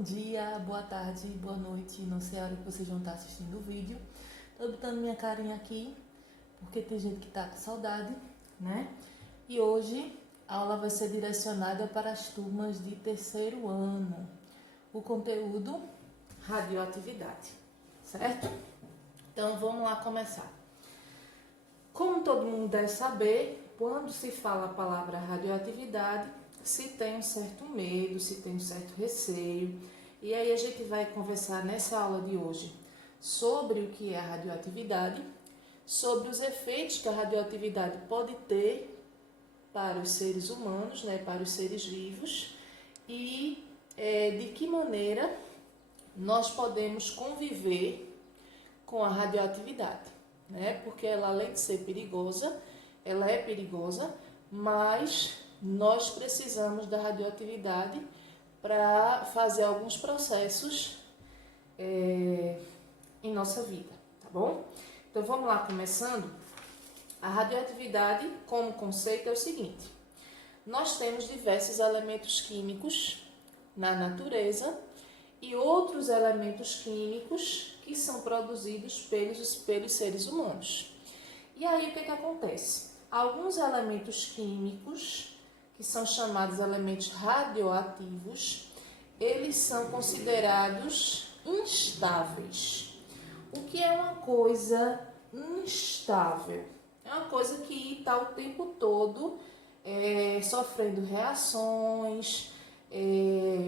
Bom dia, boa tarde, boa noite, não sei a hora que vocês vão estar assistindo o vídeo. Tô botando minha carinha aqui, porque tem gente que tá com saudade, né? E hoje a aula vai ser direcionada para as turmas de terceiro ano. O conteúdo, radioatividade, certo? Então vamos lá começar. Como todo mundo deve saber, quando se fala a palavra radioatividade, se tem um certo medo, se tem um certo receio. E aí a gente vai conversar nessa aula de hoje sobre o que é a radioatividade, sobre os efeitos que a radioatividade pode ter para os seres humanos, né, para os seres vivos, e de que maneira nós podemos conviver com a radioatividade, né? Porque ela, além de ser perigosa, ela é perigosa, mas nós precisamos da radioatividade para fazer alguns processos em nossa vida, tá bom? Então vamos lá, começando. A radioatividade, como conceito, é o seguinte: nós temos diversos elementos químicos na natureza e outros elementos químicos que são produzidos pelos seres humanos. E aí o que acontece? Alguns elementos químicos, que são chamados elementos radioativos, eles são considerados instáveis. O que é uma coisa instável? É uma coisa que está o tempo todo sofrendo reações.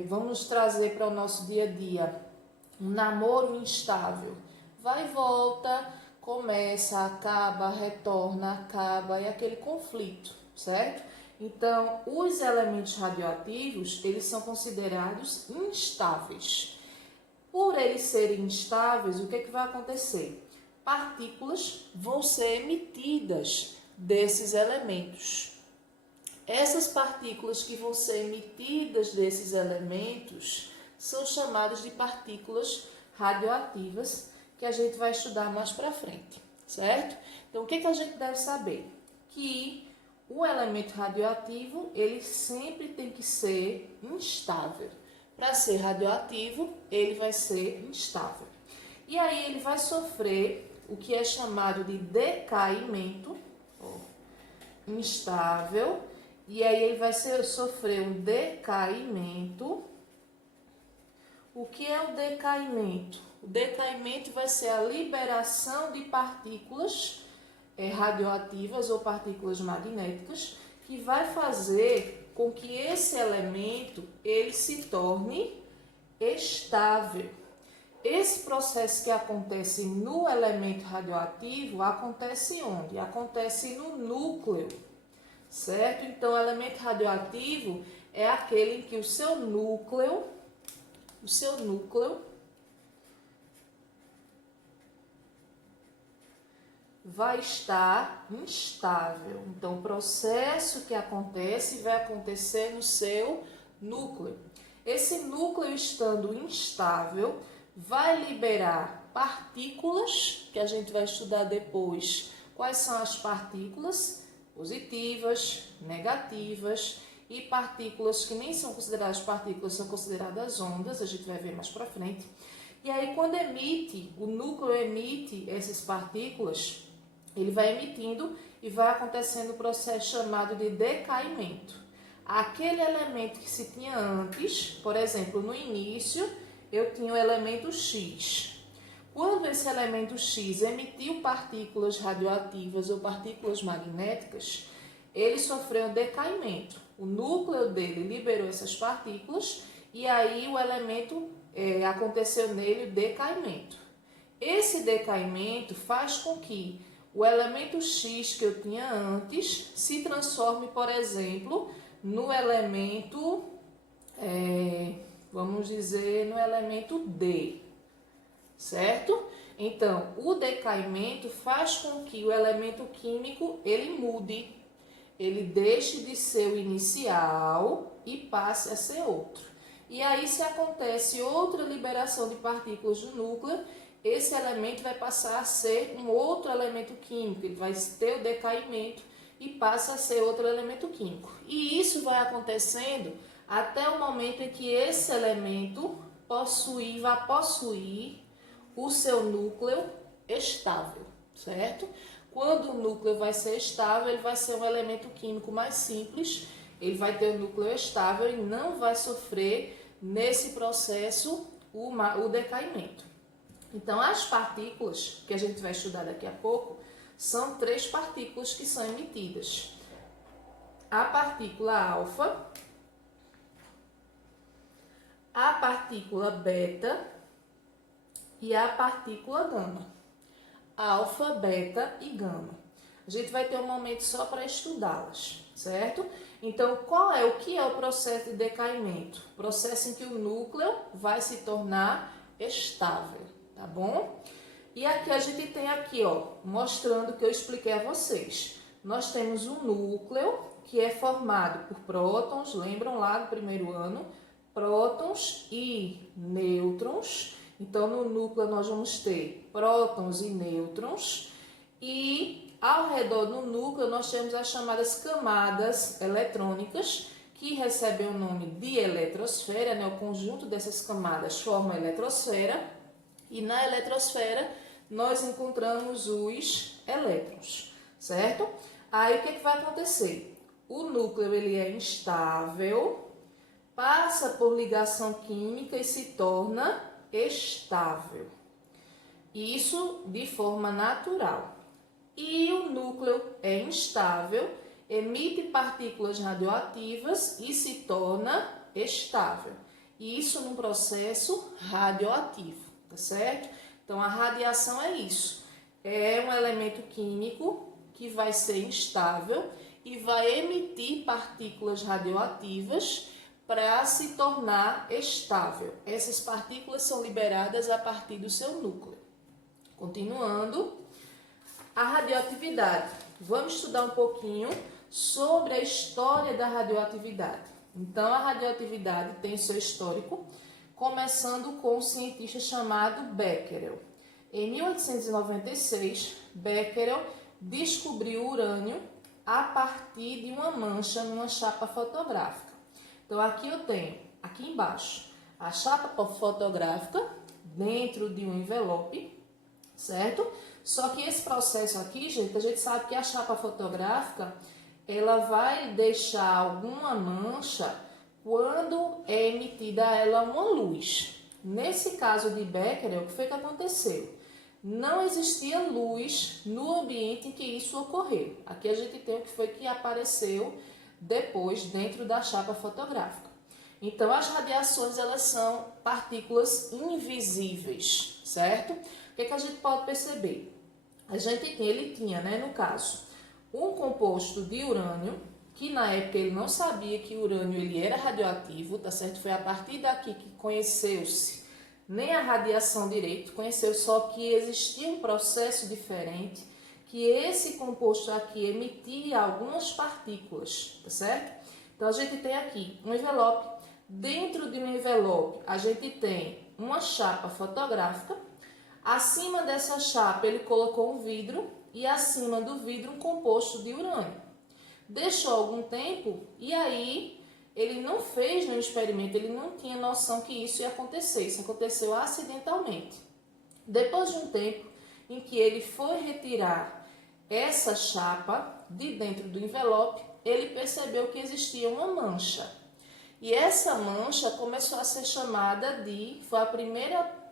Vamos trazer para o nosso dia a dia um namoro instável. Vai e volta, começa, acaba, retorna, acaba, é aquele conflito, certo? Então, os elementos radioativos, eles são considerados instáveis. Por eles serem instáveis, o que vai acontecer? Partículas vão ser emitidas desses elementos. Essas partículas que vão ser emitidas desses elementos são chamadas de partículas radioativas, que a gente vai estudar mais para frente, certo? Então, o que a gente deve saber? Que o elemento radioativo, ele sempre tem que ser instável. Para ser radioativo, ele vai ser instável. E aí ele vai sofrer o que é chamado de decaimento, instável, e aí ele vai sofrer um decaimento. O que é o decaimento? O decaimento vai ser a liberação de partículas radioativas ou partículas magnéticas, que vai fazer com que esse elemento ele se torne estável. Esse processo que acontece no elemento radioativo acontece onde? Acontece no núcleo, certo? Então, o elemento radioativo é aquele em que o seu núcleo vai estar instável. Então, o processo que acontece vai acontecer no seu núcleo. Esse núcleo estando instável vai liberar partículas, que a gente vai estudar depois. Quais são as partículas? Positivas, negativas, e partículas que nem são consideradas partículas, são consideradas ondas, a gente vai ver mais para frente. E aí, quando o núcleo emite essas partículas, ele vai emitindo e vai acontecendo o processo chamado de decaimento. Aquele elemento que se tinha antes, por exemplo, no início, eu tinha o elemento X. Quando esse elemento X emitiu partículas radioativas ou partículas magnéticas, ele sofreu um decaimento. O núcleo dele liberou essas partículas e aí o elemento aconteceu nele o decaimento. Esse decaimento faz com que o elemento X que eu tinha antes se transforme, por exemplo, no elemento, vamos dizer, no elemento D, certo? Então, o decaimento faz com que o elemento químico ele mude, ele deixe de ser o inicial e passe a ser outro. E aí, se acontece outra liberação de partículas do núcleo, esse elemento vai passar a ser um outro elemento químico, ele vai ter o decaimento e passa a ser outro elemento químico. E isso vai acontecendo até o momento em que esse elemento vai possuir o seu núcleo estável, certo? Quando o núcleo vai ser estável, ele vai ser um elemento químico mais simples, ele vai ter o núcleo estável e não vai sofrer nesse processo o decaimento. Então, as partículas que a gente vai estudar daqui a pouco são 3 partículas que são emitidas. A partícula alfa, a partícula beta e a partícula gama. Alfa, beta e gama. A gente vai ter um momento só para estudá-las, certo? Então, o que é o processo de decaimento? Processo em que o núcleo vai se tornar estável, tá bom? E aqui a gente tem aqui, ó, mostrando o que eu expliquei a vocês. Nós temos um núcleo que é formado por prótons, lembram lá do primeiro ano? Prótons e nêutrons. Então, no núcleo nós vamos ter prótons e nêutrons. E ao redor do núcleo nós temos as chamadas camadas eletrônicas, que recebem o nome de eletrosfera, né? O conjunto dessas camadas forma a eletrosfera. E na eletrosfera nós encontramos os elétrons, certo? Aí o que vai acontecer? O núcleo ele é instável, passa por ligação química e se torna estável. Isso de forma natural. E o núcleo é instável, emite partículas radioativas e se torna estável. Isso num processo radioativo, tá certo? Então a radiação é isso. É um elemento químico que vai ser instável e vai emitir partículas radioativas para se tornar estável. Essas partículas são liberadas a partir do seu núcleo. Continuando, a radioatividade. Vamos estudar um pouquinho sobre a história da radioatividade. Então, a radioatividade tem seu histórico, começando com um cientista chamado Becquerel. Em 1896, Becquerel descobriu o urânio a partir de uma mancha numa chapa fotográfica. Então, aqui eu tenho, aqui embaixo, a chapa fotográfica dentro de um envelope, certo? Só que esse processo aqui, gente, a gente sabe que a chapa fotográfica, ela vai deixar alguma mancha quando é emitida a ela uma luz. Nesse caso de Becquerel, o que foi que aconteceu? Não existia luz no ambiente em que isso ocorreu. Aqui a gente tem o que foi que apareceu depois dentro da chapa fotográfica. Então, as radiações, elas são partículas invisíveis, certo? O que a gente pode perceber? Ele tinha, né, no caso, um composto de urânio, que na época ele não sabia que o urânio ele era radioativo, tá certo? Foi a partir daqui que conheceu-se nem a radiação direito, conheceu só que existia um processo diferente, que esse composto aqui emitia algumas partículas, tá certo? Então, a gente tem aqui um envelope. Dentro de um envelope, a gente tem uma chapa fotográfica. Acima dessa chapa, ele colocou um vidro e acima do vidro um composto de urânio. Deixou algum tempo e aí ele não fez nenhum experimento, ele não tinha noção que isso ia acontecer. Isso aconteceu acidentalmente. Depois de um tempo em que ele foi retirar essa chapa de dentro do envelope, ele percebeu que existia uma mancha. E essa mancha começou a ser chamada foi a primeira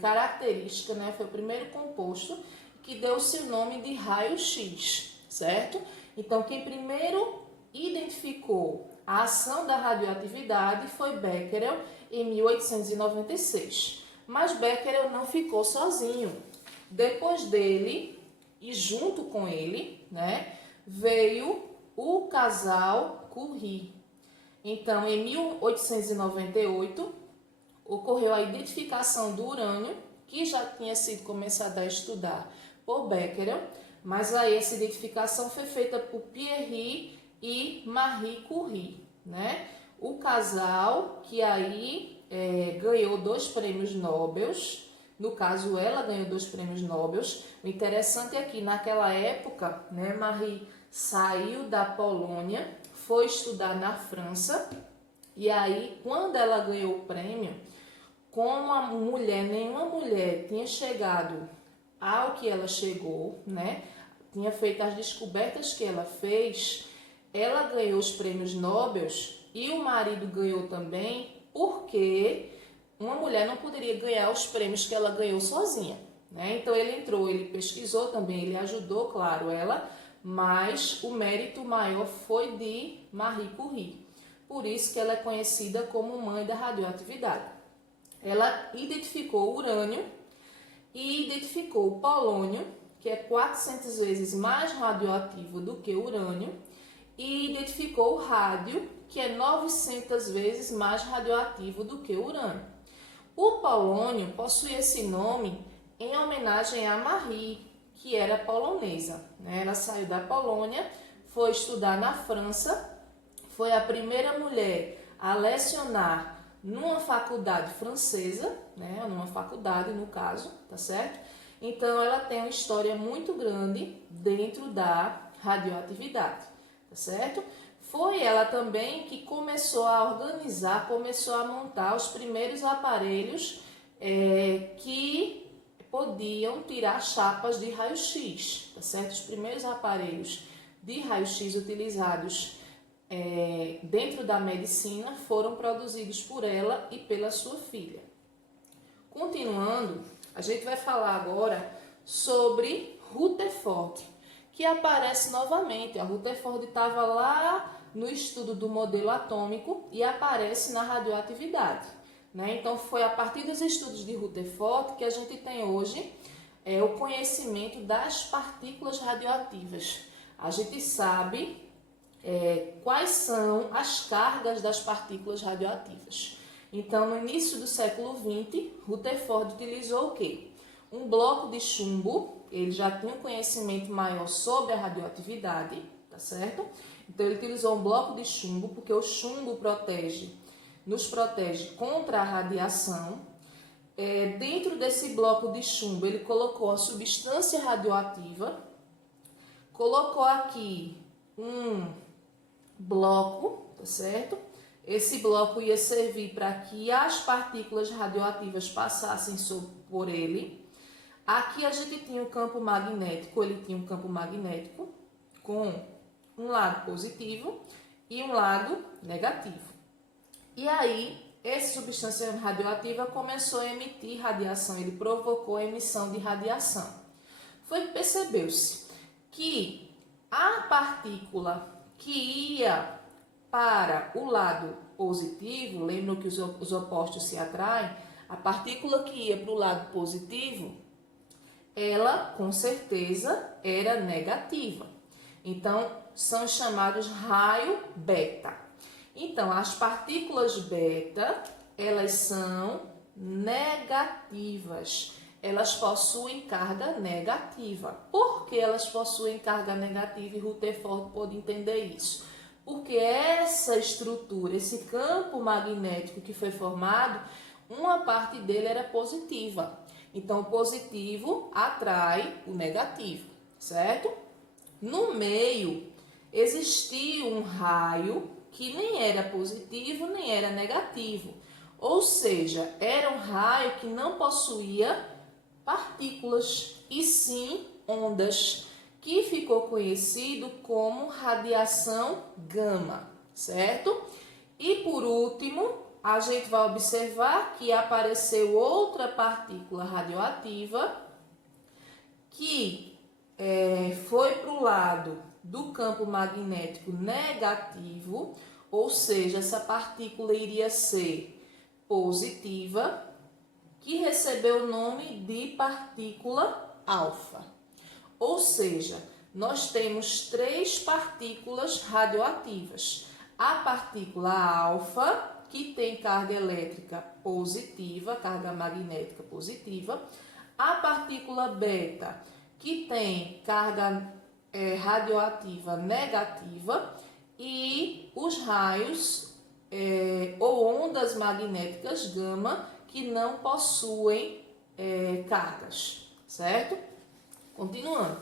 característica, né? Foi o primeiro composto que deu-se o nome de raio-x, certo? Então, quem primeiro identificou a ação da radioatividade foi Becquerel em 1896. Mas Becquerel não ficou sozinho. Depois dele, e junto com ele, né, veio o casal Curie. Então, em 1898, ocorreu a identificação do urânio, que já tinha sido começada a estudar por Becquerel, mas aí essa identificação foi feita por Pierre e Marie Curie, né? O casal que aí ganhou 2 prêmios Nobel, no caso ela ganhou 2 prêmios Nobel. O interessante é que naquela época, né, Marie saiu da Polônia, foi estudar na França, e aí quando ela ganhou o prêmio, como a mulher, nenhuma mulher tinha chegado ao que ela chegou, né? Tinha feito as descobertas que ela fez, ela ganhou os prêmios Nobel e o marido ganhou também, porque uma mulher não poderia ganhar os prêmios que ela ganhou sozinha, né? Então ele entrou, ele pesquisou também, ele ajudou, claro, ela, mas o mérito maior foi de Marie Curie. Por isso que ela é conhecida como mãe da radioatividade. Ela identificou o urânio e identificou o polônio, que é 400 vezes mais radioativo do que o urânio, e identificou o rádio, que é 900 vezes mais radioativo do que o urânio. O polônio possui esse nome em homenagem a Marie, que era polonesa, né? Ela saiu da Polônia, foi estudar na França, foi a primeira mulher a lecionar numa faculdade francesa, né? Numa faculdade, no caso, tá certo? Então, ela tem uma história muito grande dentro da radioatividade, tá certo? Foi ela também que começou a organizar, começou a montar os primeiros aparelhos que podiam tirar chapas de raio-x, tá certo? Os primeiros aparelhos de raio-x utilizados dentro da medicina foram produzidos por ela e pela sua filha. Continuando, a gente vai falar agora sobre Rutherford, que aparece novamente. A Rutherford estava lá no estudo do modelo atômico e aparece na radioatividade, né? Então, foi a partir dos estudos de Rutherford que a gente tem hoje o conhecimento das partículas radioativas. A gente sabe quais são as cargas das partículas radioativas. Então, no início do século XX, Rutherford utilizou o quê? Um bloco de chumbo. Ele já tinha um conhecimento maior sobre a radioatividade, tá certo? Então, ele utilizou um bloco de chumbo, porque o chumbo nos protege contra a radiação. Dentro desse bloco de chumbo, ele colocou a substância radioativa, colocou aqui um bloco, tá certo? Esse bloco ia servir para que as partículas radioativas passassem por ele. Aqui a gente tinha um campo magnético, ele tinha um campo magnético com um lado positivo e um lado negativo. E aí, essa substância radioativa começou a emitir radiação, ele provocou a emissão de radiação. Percebeu-se que a partícula que ia para o lado positivo, lembram que os opostos se atraem? A partícula que ia para o lado positivo, ela com certeza era negativa. Então, são chamados raio beta. Então, as partículas beta, elas são negativas. Elas possuem carga negativa. Por que elas possuem carga negativa? E Rutherford pôde entender isso. Porque essa estrutura, esse campo magnético que foi formado, uma parte dele era positiva. Então, o positivo atrai o negativo, certo? No meio, existia um raio que nem era positivo, nem era negativo. Ou seja, era um raio que não possuía partículas, e sim ondas, que ficou conhecido como radiação gama, certo? E por último, a gente vai observar que apareceu outra partícula radioativa que foi para o lado do campo magnético negativo, ou seja, essa partícula iria ser positiva, que recebeu o nome de partícula alfa. Ou seja, nós temos três partículas radioativas. A partícula alfa, que tem carga elétrica positiva, carga magnética positiva. A partícula beta, que tem carga radioativa negativa. E os raios ou ondas magnéticas gama, que não possuem cargas, certo? Continuando.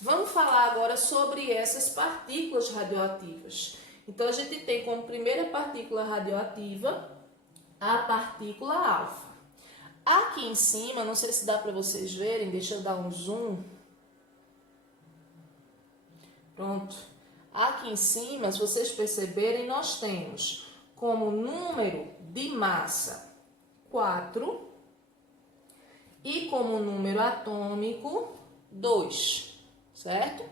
Vamos falar agora sobre essas partículas radioativas. Então, a gente tem como primeira partícula radioativa a partícula alfa. Aqui em cima, não sei se dá para vocês verem, deixa eu dar um zoom. Pronto. Aqui em cima, se vocês perceberem, nós temos como número de massa 4 e como número atômico 2, certo?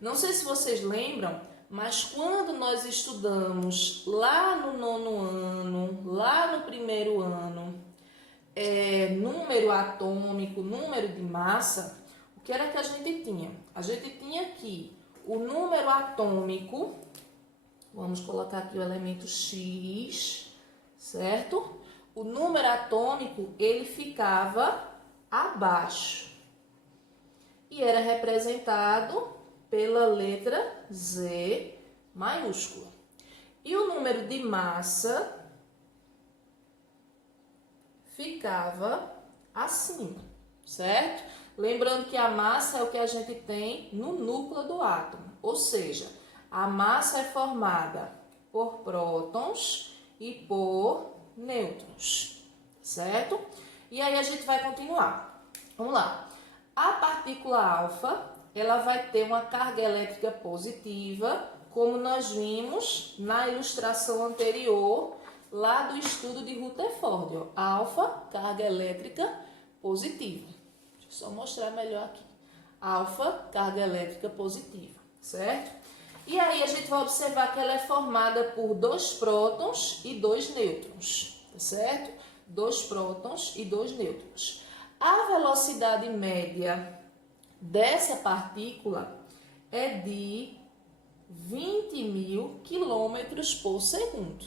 Não sei se vocês lembram, mas quando nós estudamos lá no 9º ano, lá no 1º ano, número atômico, número de massa, o que era que a gente tinha? A gente tinha aqui o número atômico, vamos colocar aqui o elemento X, certo? O número atômico, ele ficava abaixo e era representado pela letra Z maiúscula. E o número de massa ficava acima, certo? Lembrando que a massa é o que a gente tem no núcleo do átomo, ou seja, a massa é formada por prótons e por nêutrons, certo? E aí a gente vai continuar. Vamos lá. A partícula alfa, ela vai ter uma carga elétrica positiva, como nós vimos na ilustração anterior, lá do estudo de Rutherford. Ó. Alfa, carga elétrica positiva. Deixa eu só mostrar melhor aqui. Alfa, carga elétrica positiva, certo? E aí a gente vai observar que ela é formada por 2 prótons e 2 nêutrons, tá certo? 2 prótons e 2 nêutrons. A velocidade média dessa partícula é de 20.000 quilômetros por segundo.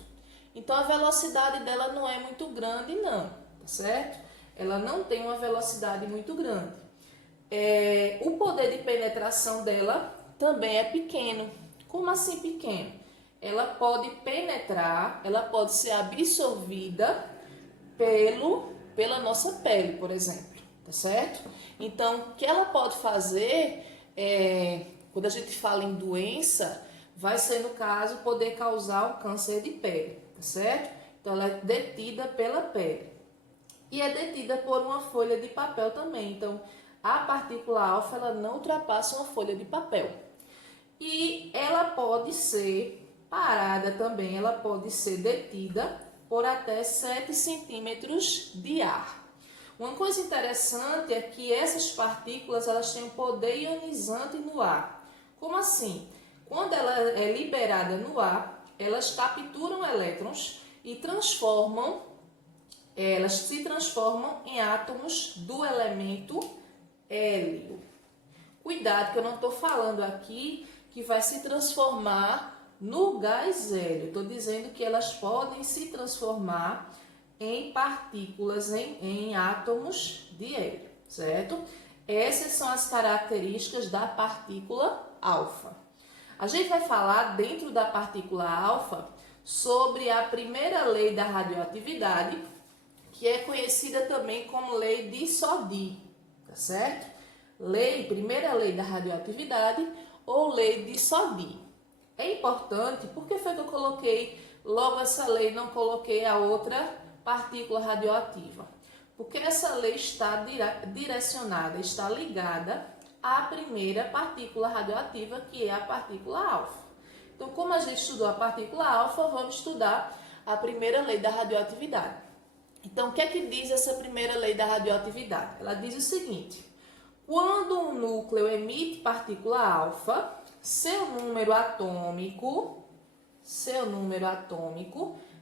Então, a velocidade dela não é muito grande, não, tá certo? Ela não tem uma velocidade muito grande. O poder de penetração dela também é pequeno. Como assim pequeno? Ela pode penetrar, ela pode ser absorvida pela nossa pele, por exemplo, tá certo? Então, o que ela pode fazer, quando a gente fala em doença, vai ser, no caso, poder causar um câncer de pele, tá certo? Então, ela é detida pela pele. E é detida por uma folha de papel também. Então, a partícula alfa, ela não ultrapassa uma folha de papel. E ela pode ser parada também, ela pode ser detida por até 7 centímetros de ar. Uma coisa interessante é que essas partículas, elas têm um poder ionizante no ar. Como assim? Quando ela é liberada no ar, elas capturam elétrons e elas se transformam em átomos do elemento hélio. Cuidado que eu não estou falando aqui que vai se transformar no gás hélio. Estou dizendo que elas podem se transformar em partículas, em átomos de hélio, certo? Essas são as características da partícula alfa. A gente vai falar dentro da partícula alfa sobre a primeira lei da radioatividade, que é conhecida também como lei de Soddy, tá certo? Primeira lei da radioatividade ou lei de Soddy. É importante, porque foi que eu coloquei logo essa lei, não coloquei a outra partícula radioativa? Porque essa lei está direcionada, está ligada à primeira partícula radioativa, que é a partícula alfa. Então, como a gente estudou a partícula alfa, vamos estudar a primeira lei da radioatividade. Então, o que é que diz essa primeira lei da radioatividade? Ela diz o seguinte: quando um núcleo emite partícula alfa, seu número atômico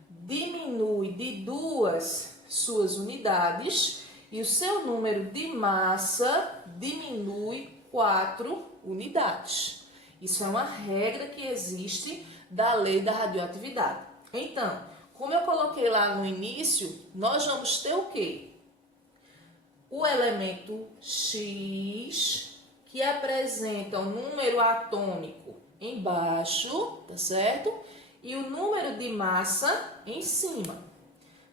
diminui de 2 suas unidades e o seu número de massa diminui 4 unidades. Isso é uma regra que existe da lei da radioatividade. Então, como eu coloquei lá no início, nós vamos ter o quê? O elemento X, que apresenta o número atômico embaixo, tá certo? E o número de massa em cima.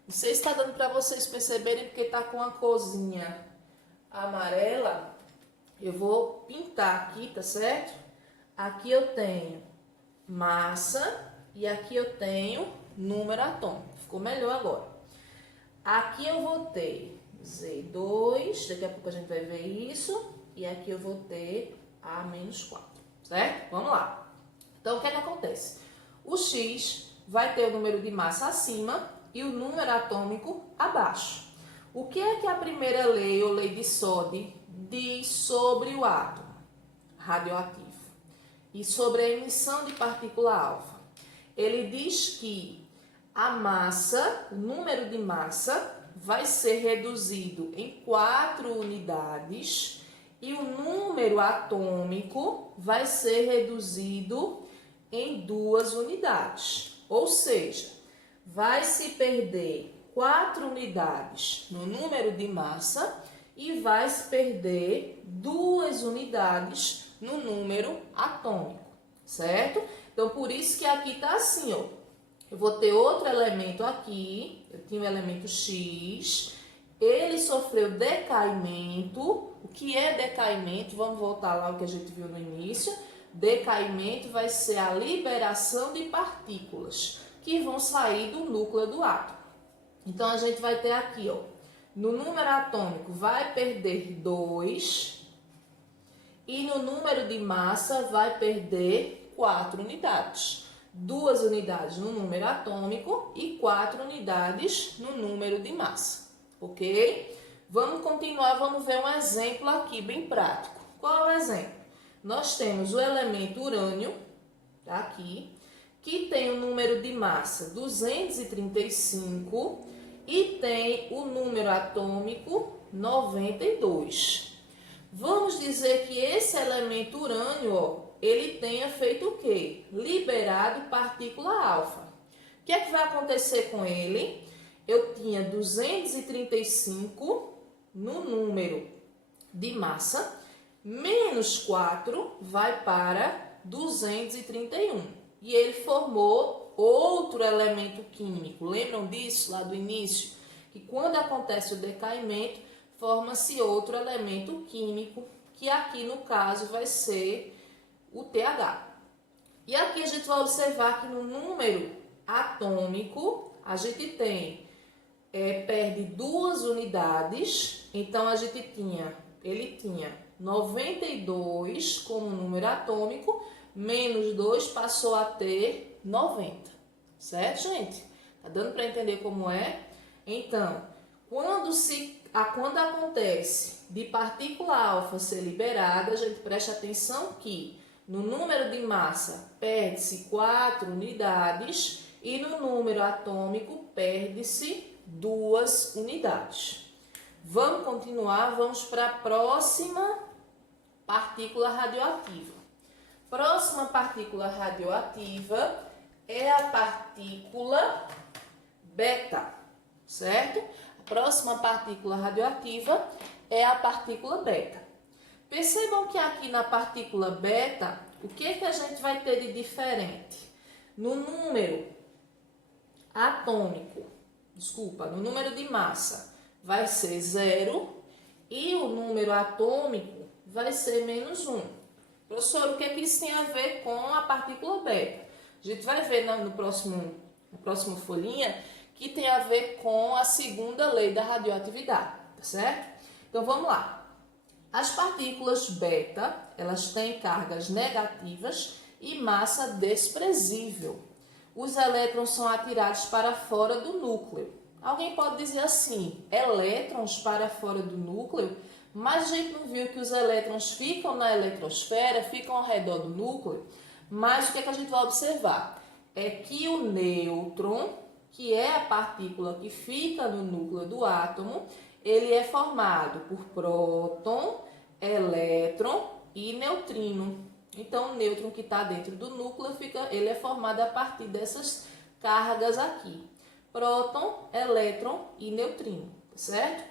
Não sei se está dando para vocês perceberem, porque está com uma corzinha amarela. Eu vou pintar aqui, tá certo? Aqui eu tenho massa e aqui eu tenho número atômico. Ficou melhor agora. Aqui eu vou ter Z2, daqui a pouco a gente vai ver isso, e aqui eu vou ter A menos 4, certo? Vamos lá. Então, o que é que acontece? O X vai ter o número de massa acima e o número atômico abaixo. O que é que a primeira lei, ou lei de Soddy, diz sobre o átomo radioativo e sobre a emissão de partícula alfa? Ele diz que a massa, o número de massa, vai ser reduzido em 4 unidades e o número atômico vai ser reduzido em 2 unidades. Ou seja, vai se perder 4 unidades no número de massa e vai se perder 2 unidades no número atômico, certo? Então, por isso que aqui está assim, ó. Eu vou ter outro elemento aqui, eu tinha o elemento X, ele sofreu decaimento. O que é decaimento? Vamos voltar lá ao que a gente viu no início. Decaimento vai ser a liberação de partículas que vão sair do núcleo do átomo. Então, a gente vai ter aqui, ó, no número atômico vai perder 2 e no número de massa vai perder 4 unidades. 2 unidades no número atômico e 4 unidades no número de massa, ok? Vamos continuar, vamos ver um exemplo aqui bem prático. Qual é o exemplo? Nós temos o elemento urânio, tá aqui, que tem o número de massa 235 e tem o número atômico 92. Vamos dizer que esse elemento urânio, ó, ele tenha feito o quê? Liberado partícula alfa. O que é que vai acontecer com ele? Eu tinha 235 no número de massa, menos 4 vai para 231. E ele formou outro elemento químico. Lembram disso lá do início? Que quando acontece o decaimento, forma-se outro elemento químico, que aqui no caso vai ser o TH. E aqui a gente vai observar que no número atômico a gente tem, perde 2 unidades, então a gente ele tinha 92 como número atômico, menos 2 passou a ter 90, certo, gente? Tá dando para entender como é? Então, quando acontece de partícula alfa ser liberada, a gente presta atenção que no número de massa perde-se 4 unidades e no número atômico perde-se 2 unidades. Vamos continuar, vamos para a próxima partícula radioativa. Próxima partícula radioativa é a partícula beta, certo? A próxima partícula radioativa é a partícula beta. Percebam que aqui na partícula beta, o que é que a gente vai ter de diferente? No número atômico, no número de massa, vai ser 0 e o número atômico vai ser menos 1. Professor, o que é que isso tem a ver com a partícula beta? A gente vai ver na próxima folhinha que tem a ver com a segunda lei da radioatividade, tá certo? Então, vamos lá. As partículas beta, elas têm cargas negativas e massa desprezível. Os elétrons são atirados para fora do núcleo. Alguém pode dizer assim, elétrons para fora do núcleo? Mas a gente não viu que os elétrons ficam na eletrosfera, ficam ao redor do núcleo? Mas o que é que a gente vai observar? É que o nêutron, que é a partícula que fica no núcleo do átomo, ele é formado por próton, elétron e neutrino. Então, o nêutron que está dentro do núcleo, ele é formado a partir dessas cargas aqui. Próton, elétron e neutrino, certo?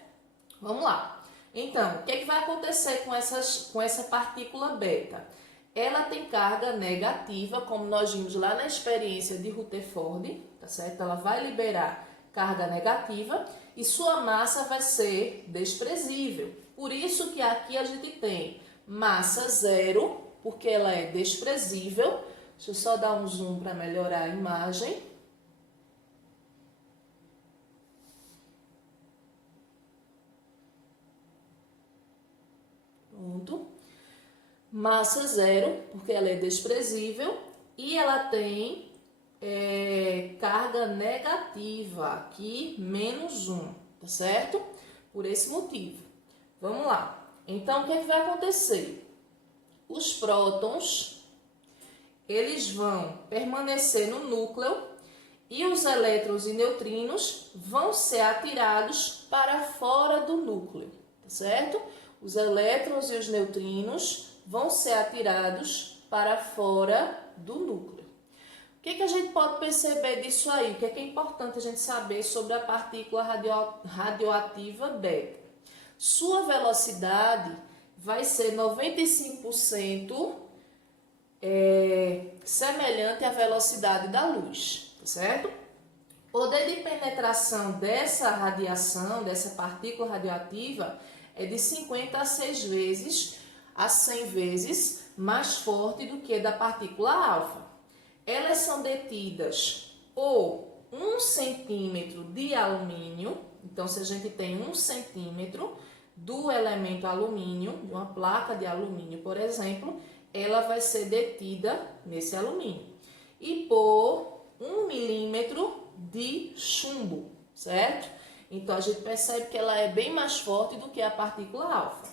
Vamos lá. Então, o que é que vai acontecer com essa partícula beta? Ela tem carga negativa, como nós vimos lá na experiência de Rutherford, tá certo? Ela vai liberar carga negativa e sua massa vai ser desprezível. Por isso que aqui a gente tem massa 0, porque ela é desprezível. Deixa eu só dar um zoom para melhorar a imagem. ponto. Massa zero, porque ela é desprezível e ela tem carga negativa, aqui menos 1, tá certo? Por esse motivo. Vamos lá. Então, o que é que vai acontecer? Os prótons, eles vão permanecer no núcleo e os elétrons e neutrinos vão ser atirados para fora do núcleo, tá certo? Os elétrons e os neutrinos vão ser atirados para fora do núcleo. O que a gente pode perceber disso aí? O que é importante a gente saber sobre a partícula radioativa beta? Sua velocidade vai ser 95% semelhante à velocidade da luz, tá certo? O poder de penetração dessa radiação, dessa partícula radioativa, é de 50 a 6 vezes, a 100 vezes mais forte do que da partícula alfa. Elas são detidas por 1 centímetro de alumínio. Então, se a gente tem 1 centímetro do elemento alumínio, de uma placa de alumínio, por exemplo, ela vai ser detida nesse alumínio. E por 1 milímetro de chumbo, certo? Então, a gente percebe que ela é bem mais forte do que a partícula alfa.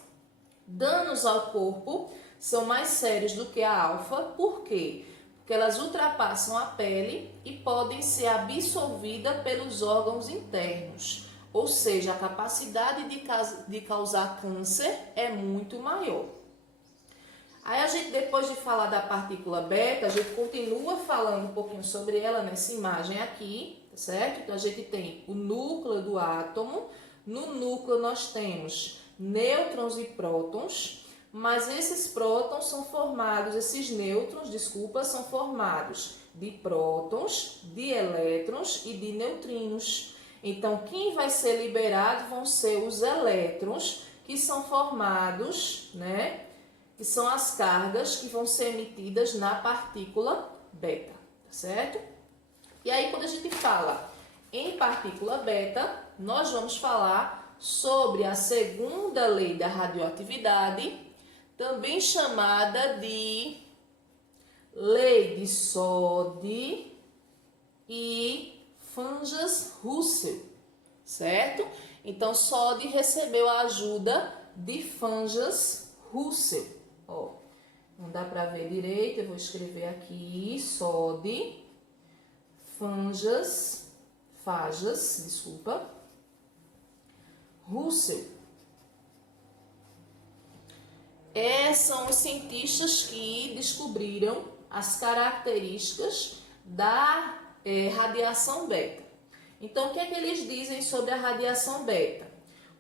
Danos ao corpo são mais sérios do que a alfa. Por quê? Porque elas ultrapassam a pele e podem ser absorvidas pelos órgãos internos. Ou seja, a capacidade de causar câncer é muito maior. Aí a gente, depois de falar da partícula beta, a gente continua falando um pouquinho sobre ela nessa imagem aqui, tá certo? Então a gente tem o núcleo do átomo. No núcleo nós temos nêutrons e prótons. Mas esses prótons são formados, esses nêutrons, são formados de prótons, de elétrons e de neutrinos. Então, quem vai ser liberado vão ser os elétrons, que são formados, né? Que são as cargas que vão ser emitidas na partícula beta, tá certo? E aí, quando a gente fala em partícula beta, nós vamos falar sobre a segunda lei da radioatividade, também chamada de lei de Soddy e Fanges-Russell, certo? Então, Soddy recebeu a ajuda de Fanges-Russell. Ó, não dá para ver direito, eu vou escrever aqui, Soddy, Russell. São os cientistas que descobriram as características da radiação beta. Então, o que é que eles dizem sobre a radiação beta?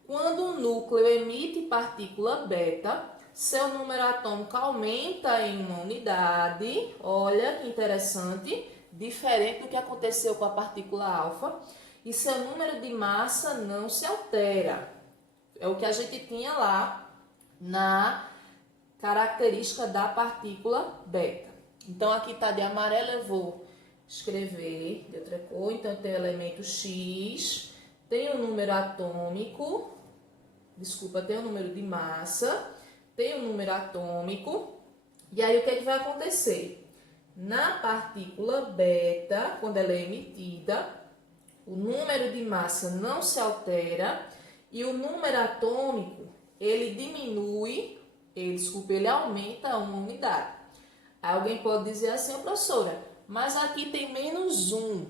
Quando o núcleo emite partícula beta, seu número atômico aumenta em uma unidade. Olha que interessante, diferente do que aconteceu com a partícula alfa. E seu número de massa não se altera. É o que a gente tinha lá na característica da partícula beta. Então, aqui está de amarelo, eu vou escrever de outra cor. Então, tem o elemento X, tem o número atômico, tem o número de massa, tem o número atômico. E aí, o que é que vai acontecer? Na partícula beta, quando ela é emitida, o número de massa não se altera e o número atômico, ele diminui, ele aumenta uma unidade. Alguém pode dizer assim, professora, mas aqui tem menos 1.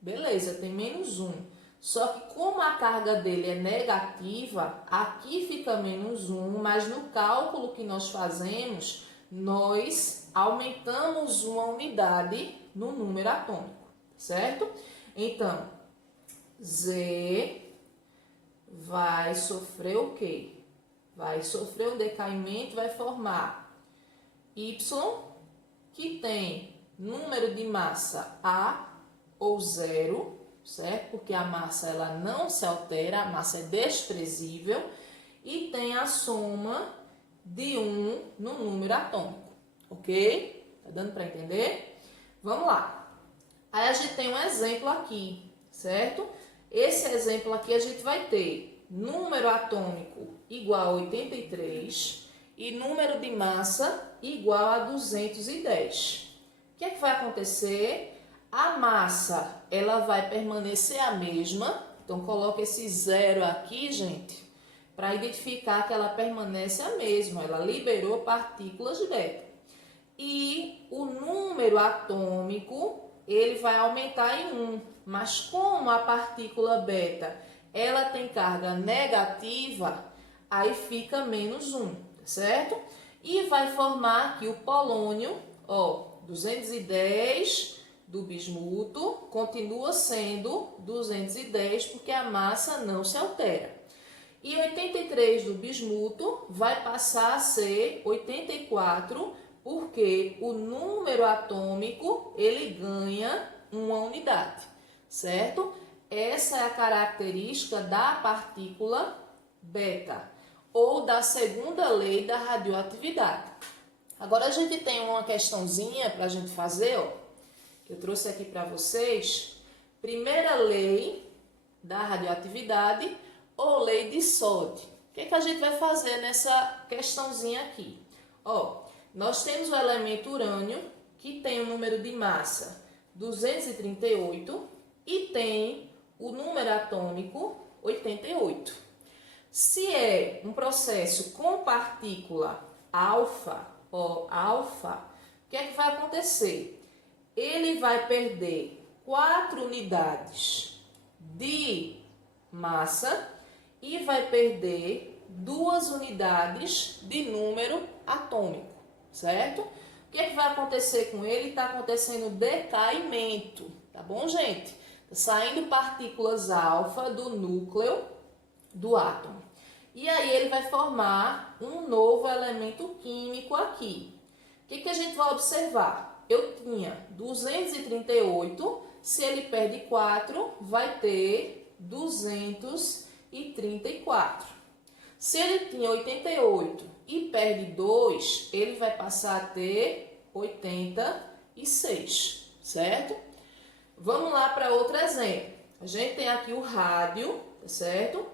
Beleza, tem menos 1. Só que como a carga dele é negativa, aqui fica menos 1, mas no cálculo que nós fazemos, nós aumentamos uma unidade no número atômico, certo? Então, Z vai sofrer o quê? Vai sofrer um decaimento, vai formar Y, que tem número de massa A ou 0, certo? Porque a massa ela não se altera, a massa é desprezível, e tem a soma de 1 no número atômico, ok? Tá dando para entender? Vamos lá. Aí a gente tem um exemplo aqui, certo? Esse exemplo aqui a gente vai ter número atômico igual a 83 e número de massa igual a 210. O que é que vai acontecer? A massa, ela vai permanecer a mesma. Então, coloca esse 0 aqui, gente, para identificar que ela permanece a mesma. Ela liberou partículas de beta. E o número atômico, ele vai aumentar em 1. Mas como a partícula beta, ela tem carga negativa, aí fica menos 1, certo? E vai formar aqui o polônio, ó, 210 do bismuto, continua sendo 210 porque a massa não se altera. E 83 do bismuto vai passar a ser 84 porque o número atômico ele ganha uma unidade, certo? Essa é a característica da partícula beta, ou da segunda lei da radioatividade. Agora a gente tem uma questãozinha para a gente fazer, ó, que eu trouxe aqui para vocês. Primeira lei da radioatividade ou lei de Soddy. O que é que a gente vai fazer nessa questãozinha aqui? Ó, nós temos o elemento urânio, que tem o número de massa 238 e tem o número atômico 88. Se é um processo com partícula alfa, ó, alfa, o que é que vai acontecer? Ele vai perder 4 unidades de massa e vai perder 2 unidades de número atômico, certo? O que é que vai acontecer com ele? Está acontecendo decaimento, tá bom, gente? Tá saindo partículas alfa do núcleo do átomo. E aí ele vai formar um novo elemento químico aqui. O que a gente vai observar? Eu tinha 238, se ele perde 4, vai ter 234. Se ele tinha 88 e perde 2, ele vai passar a ter 86, certo? Vamos lá para outro exemplo. A gente tem aqui o rádio, certo?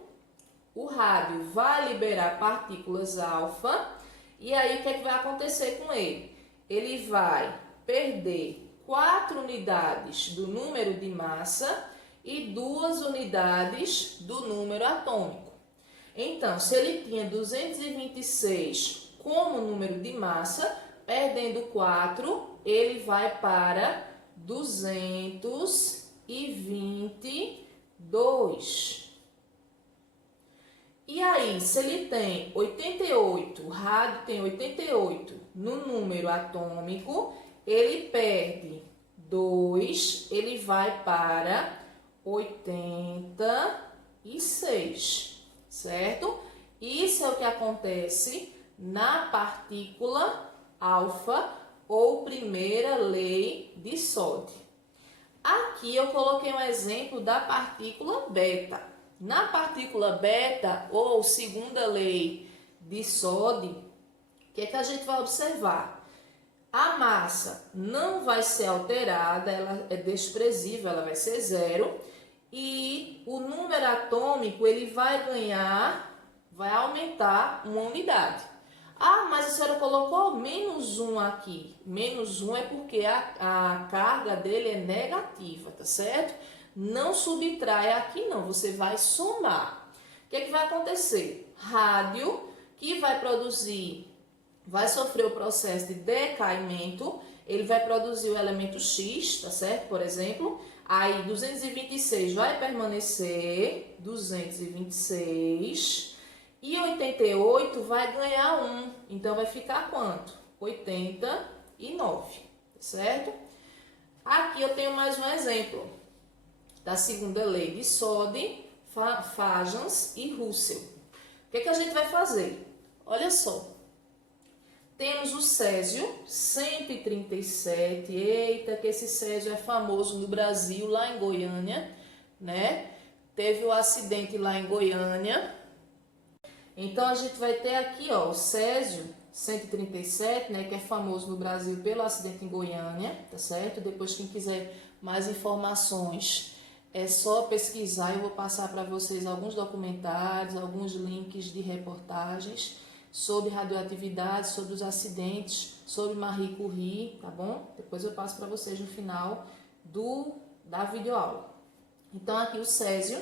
O rádio vai liberar partículas alfa e aí o que é que vai acontecer com ele? Ele vai perder 4 unidades do número de massa e 2 unidades do número atômico. Então, se ele tinha 226 como número de massa, perdendo 4, ele vai para 222. E aí, se ele tem 88, o rádio tem 88 no número atômico, ele perde 2, ele vai para 86, certo? Isso é o que acontece na partícula alfa ou primeira lei de Soddy. Aqui eu coloquei um exemplo da partícula beta. Na partícula beta ou segunda lei de Soddy, o que é que a gente vai observar? A massa não vai ser alterada, ela é desprezível, ela vai ser 0. E o número atômico, ele vai ganhar, vai aumentar uma unidade. Ah, mas a senhora colocou menos 1 aqui. Menos 1 é porque a carga dele é negativa, tá certo? Não subtrai aqui não, você vai somar. O que é que vai acontecer? Rádio, que vai produzir, vai sofrer o processo de decaimento, ele vai produzir o elemento X, tá certo? Por exemplo, aí 226 vai permanecer, 226, e 88 vai ganhar 1, então vai ficar quanto? 89, tá certo? Aqui eu tenho mais um exemplo da segunda lei de Soddy, Fajans e Russell. O que é que a gente vai fazer? Olha só. Temos o césio 137. Eita, que esse césio é famoso no Brasil, lá em Goiânia, né? Teve o acidente lá em Goiânia. Então, a gente vai ter aqui, ó, o césio 137, né? Que é famoso no Brasil pelo acidente em Goiânia, tá certo? Depois, quem quiser mais informações, é só pesquisar. Eu vou passar para vocês alguns documentários, alguns links de reportagens sobre radioatividade, sobre os acidentes, sobre Marie Curie, tá bom? Depois eu passo para vocês no final da videoaula. Então, aqui o césio,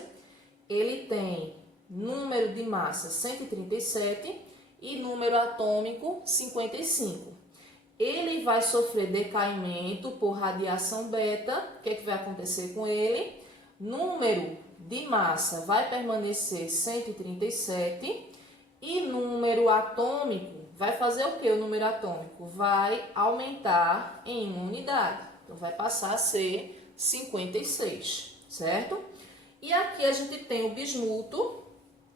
ele tem número de massa 137 e número atômico 55. Ele vai sofrer decaimento por radiação beta. O que é que vai acontecer com ele? Número de massa vai permanecer 137 e número atômico vai fazer o que? O número atômico vai aumentar em uma unidade. Então, vai passar a ser 56, certo? E aqui a gente tem o bismuto,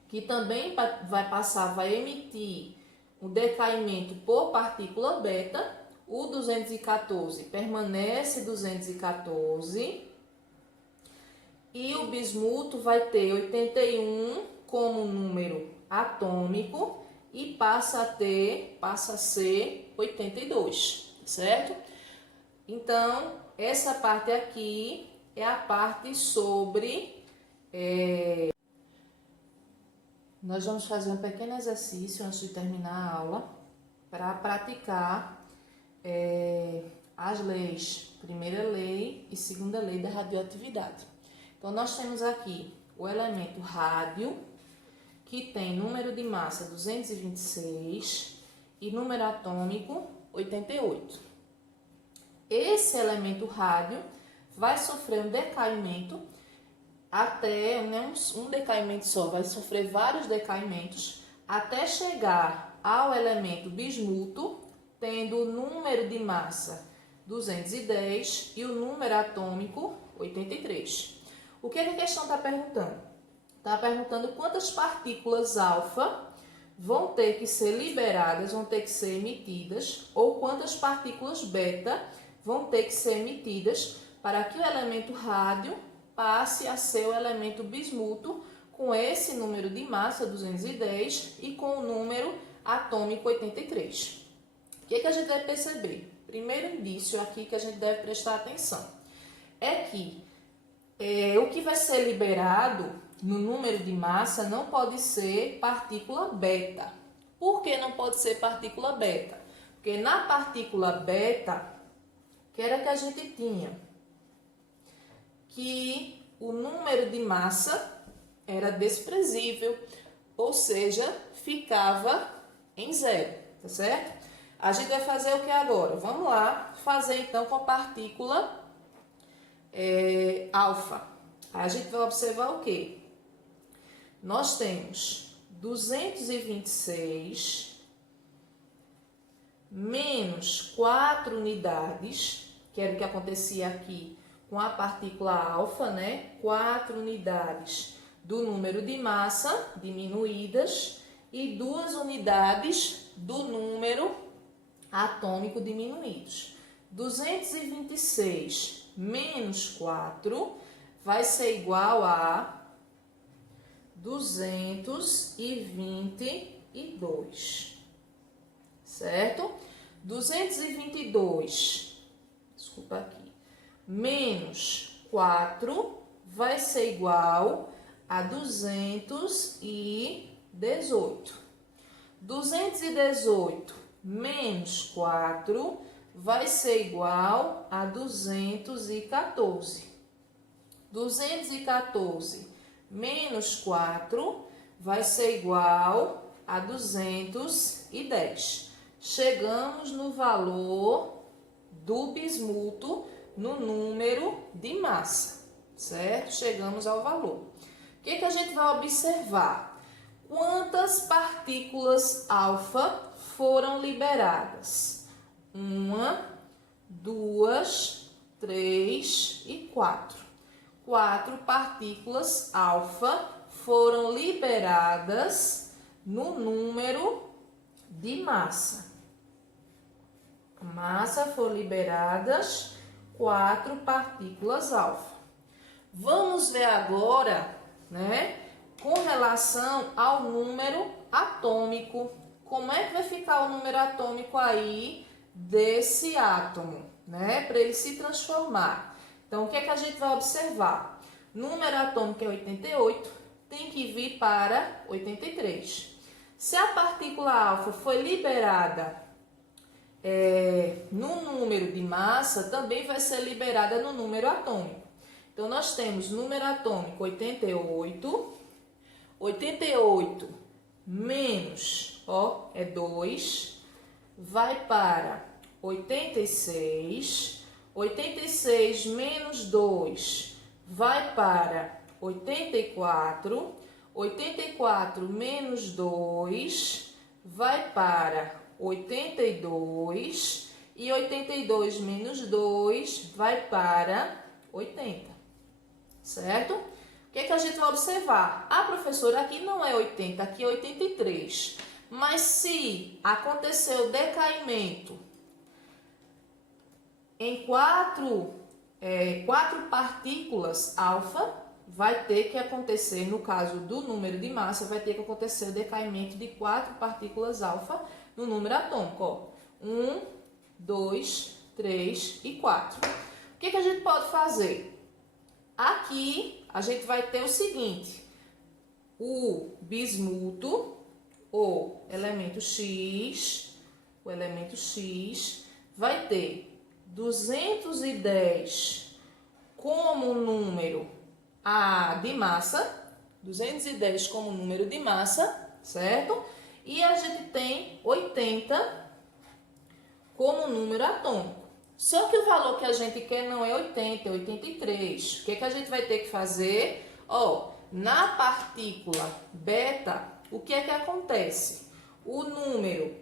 que também vai emitir o decaimento por partícula beta. O 214 permanece 214 e o bismuto vai ter 81 como número atômico e passa a ser 82, certo? Então, essa parte aqui é a parte sobre... Nós vamos fazer um pequeno exercício antes de terminar a aula para praticar as leis, primeira lei e segunda lei da radioatividade. Então, nós temos aqui o elemento rádio, que tem número de massa 226 e número atômico 88. Esse elemento rádio vai sofrer um decaimento até, um decaimento só, vai sofrer vários decaimentos até chegar ao elemento bismuto, tendo o número de massa 210 e o número atômico 83. O que a questão está perguntando? Está perguntando quantas partículas alfa vão ter que ser liberadas, vão ter que ser emitidas, ou quantas partículas beta vão ter que ser emitidas para que o elemento rádio passe a ser o elemento bismuto com esse número de massa 210 e com o número atômico 83. O que a gente deve perceber? Primeiro indício aqui que a gente deve prestar atenção é que o que vai ser liberado no número de massa não pode ser partícula beta. Por que não pode ser partícula beta? Porque na partícula beta, que era que a gente tinha? Que o número de massa era desprezível, ou seja, ficava em zero, tá certo? A gente vai fazer o que agora? Vamos lá fazer então com a partícula alfa. A gente vai observar o quê? Nós temos 226 menos 4 unidades, que era o que acontecia aqui com a partícula alfa, né? 4 unidades do número de massa diminuídas e 2 unidades do número atômico diminuídos. 226 menos 4 vai ser igual a 222, certo? 222, desculpa aqui, menos 4 vai ser igual a 218. 218 menos 4 vai ser igual a 214. 214 menos 4 vai ser igual a 210. Chegamos no valor do bismuto no número de massa, certo? Chegamos ao valor. O que a gente vai observar? Quantas partículas alfa foram liberadas? 1, 2, 3 e 4. 4 partículas alfa foram liberadas no número de massa. A massa foram liberadas 4 partículas alfa. Vamos ver agora, né, com relação ao número atômico. Como é que vai ficar o número atômico aí desse átomo, né, para ele se transformar? Então, o que a gente vai observar? Número atômico é 88, tem que vir para 83. Se a partícula alfa foi liberada no número de massa, também vai ser liberada no número atômico. Então, nós temos número atômico 88, 88 menos, é 2, vai para 86, 86 menos 2 vai para 84, 84 menos 2 vai para 82 e 82 menos 2 vai para 80, certo? O que que a gente vai observar? Ah, professora, aqui não é 80, aqui é 83. Mas se aconteceu decaimento em quatro partículas alfa, vai ter que acontecer, no caso do número de massa, vai ter que acontecer o decaimento de 4 partículas alfa no número atômico. 1, 2, 3 e 4. O que que a gente pode fazer? Aqui a gente vai ter o seguinte: o bismuto, o elemento X, vai ter 210 como número de massa, 210 como número de massa, certo? E a gente tem 80 como número atômico. Só que o valor que a gente quer não é 80, é 83. O que que a gente vai ter que fazer? Na partícula beta, o que é que acontece? O número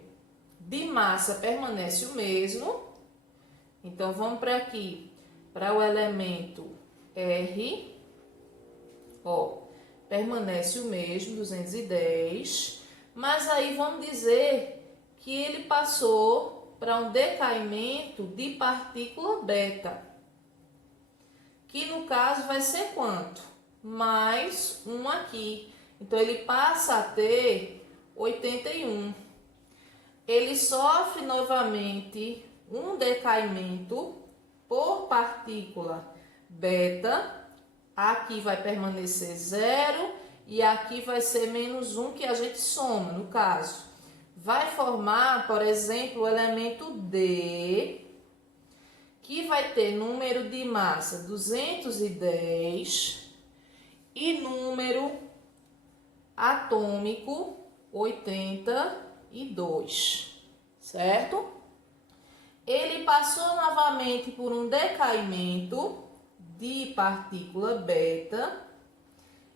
de massa permanece o mesmo. Então, vamos para aqui, para o elemento R, permanece o mesmo, 210. Mas aí vamos dizer que ele passou para um decaimento de partícula beta, que no caso vai ser quanto? Mais 1 aqui. Então, ele passa a ter 81. Ele sofre novamente um decaimento por partícula beta. Aqui vai permanecer 0 e aqui vai ser menos 1 que a gente soma, no caso. Vai formar, por exemplo, o elemento D, que vai ter número de massa 210 e número atômico 82, certo? Ele passou novamente por um decaimento de partícula beta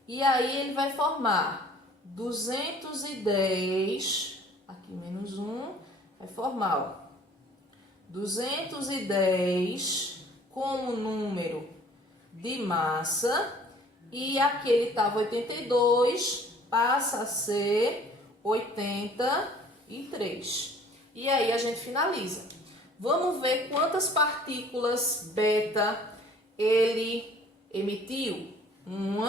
e aí ele vai formar 210, aqui menos 1, vai formar 210 como número de massa e aqui ele estava 82, passa a ser 83. E aí a gente finaliza. Vamos ver quantas partículas beta ele emitiu. 1,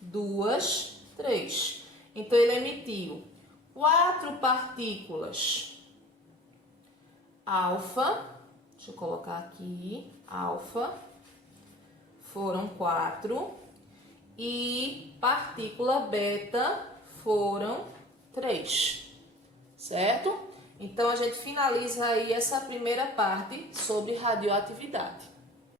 2, 3. Então, ele emitiu 4 partículas alfa. Deixa eu colocar aqui, alfa. Foram 4. E partícula beta foram 3. Certo? Então, a gente finaliza aí essa primeira parte sobre radioatividade.